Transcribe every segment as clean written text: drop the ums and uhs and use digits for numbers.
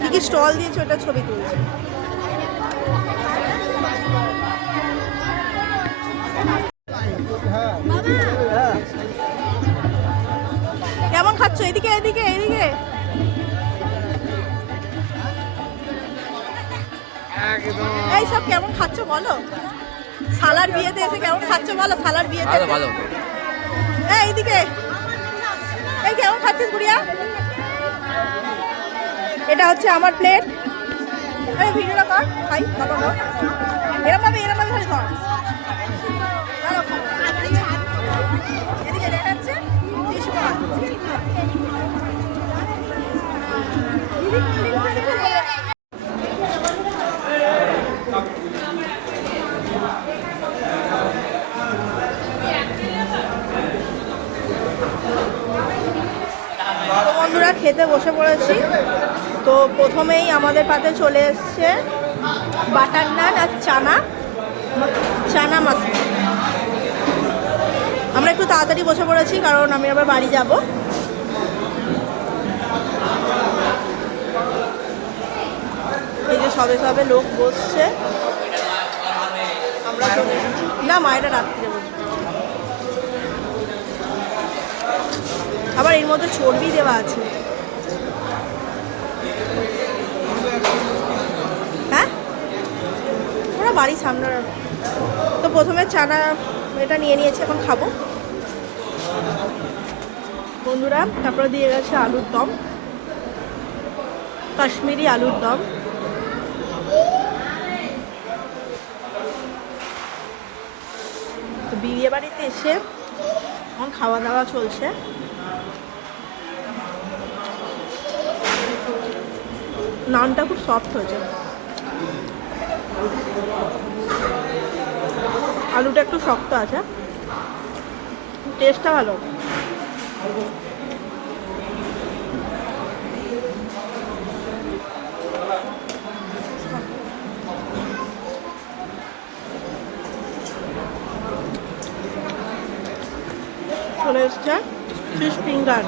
কি কি স্টল দিয়েছে ওটা ছবি তুলছে। কেমন খাচ্ছ? এদিকে এদিকে এদিকে। এই সব কেমন খাচ্ছ বলো? সালার বিয়েতে এসে কেমন খাচ্ছ বলো? সালার বিয়েতে ভালো। এইদিকে এই কেমন খাচ্ছিস গুড়িয়া? এটা হচ্ছে আমার প্লেট। এই ভিডিওটা কর, খাই বাবা কর। এরম ভাবে খালি কর। এদিকে দেখা যাচ্ছে বন্ধুরা খেতে বসে পড়েছি। তো প্রথমেই আমাদের পাতে চলে এসছে বাটার নান আর চানা মাসলা। আমরা একটু তাড়াতাড়ি বসে পড়েছি কারণ আমি আবার বাড়ি যাব। এই যে সবে সবে লোক বসছে। আমরা না মায়েরা রাত্রে বসবো। আবার এর মধ্যে চর্বি দেওয়া আছে। হ্যাঁ ওরা বাড়ির সামনে। তো প্রথমে চানা এটা নিয়ে নিয়েছি, এখন খাবো বন্ধুরা। তারপরে দিয়ে গেছে আলুর দম, কাশ্মীরি আলুর দম। তো বিয়ে বাড়িতে এসে এখন খাওয়া দাওয়া চলছে। নানটা খুব সফট হয়েছে, আলুটা একটু শক্ত আছে, টেস্টটা ভালো। চলে এসছে ফিশ ফিঙ্গার।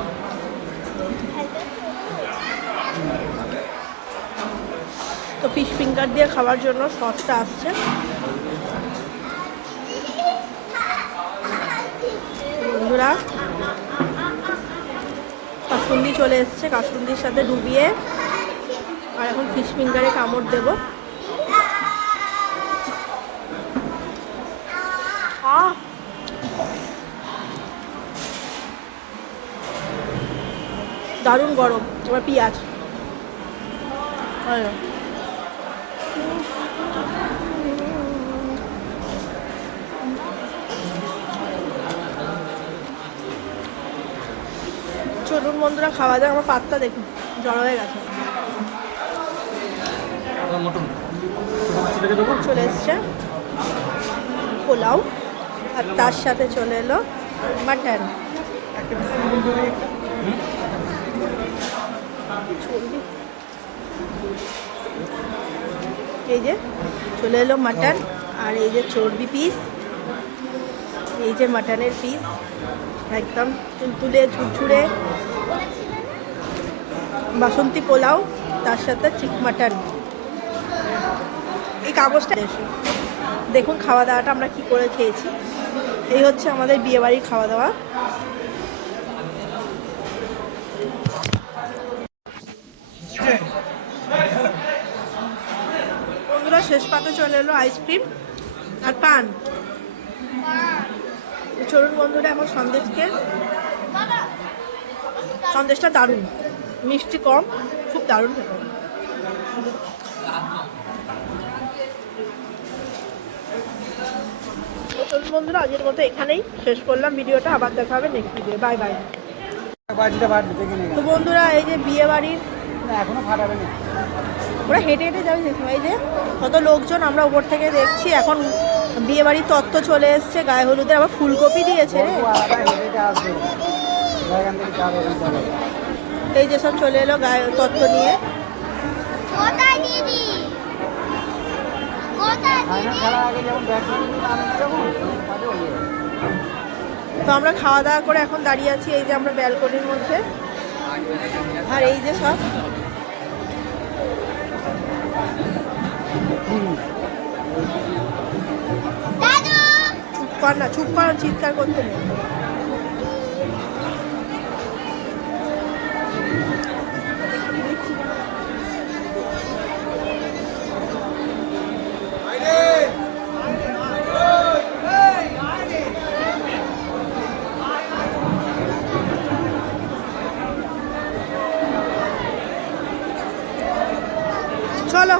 তো ফিশ ফিঙ্গার দিয়ে খাওয়ার জন্য সসটা আসছে। বন্ধুরা কাসুন্দি চলে এসছে, কাসুন্দির সাথে ডুবিয়ে আর এখন ফিশ ফিঙ্গারে কামড় দেব। দারুণ গরম। এবার পেঁয়াজ চলুন বন্ধুরা খাওয়া যাক। আমার পাতটা দেখুন জড়ো হয়ে গেছে। চলে এসছে পোলাও আর তার সাথে চলে এলো মাটন। এই যে চলে এলো মাটন আর এই যে চর্বি পিস, এই যে মাটনের পিস একদম তুলতুলে ঝুরঝুরে। বাসন্তী পোলাও তার সাথে মাটন। এই কাগজটা দেখুন খাওয়া দাওয়াটা আমরা কি করে খেয়েছি। এই হচ্ছে আমাদের বিয়েবাড়ির খাওয়া দাওয়া। বন্ধুরা শেষ পাতে চলে এলো আইসক্রিম আর পান। চলুন বন্ধুরা এখন সন্দেশটা দারুণ, মিষ্টি কম, খুব দারুণ খেতে। চলুন বন্ধুরা আজকের মতো এখানেই শেষ করলাম ভিডিওটা। আবার দেখা হবে নেক্সট ভিডিও। Bye bye. তো বন্ধুরা এই যে বিয়ে বাড়ির এখনো ফাটাবে না, ওরা হেঁটে হেঁটে যাবে। দেখুন এই যে কত লোকজন আমরা উপর থেকে দেখছি। এখন বিয়ে বাড়ির তত্ত্ব চলে এসছে, গায়ে হলুদের আবার ফুলকপি দিয়েছে রে। এই যে সব চলে এলো গায়ে তত্ত্ব নিয়ে। তো আমরা খাওয়া দাওয়া করে এখন দাঁড়িয়ে আছি এই যে আমরা ব্যালকনির মধ্যে। আর এই যে সব চুপ কর না, চুপ কর, চিৎকার করতে নেই। চলো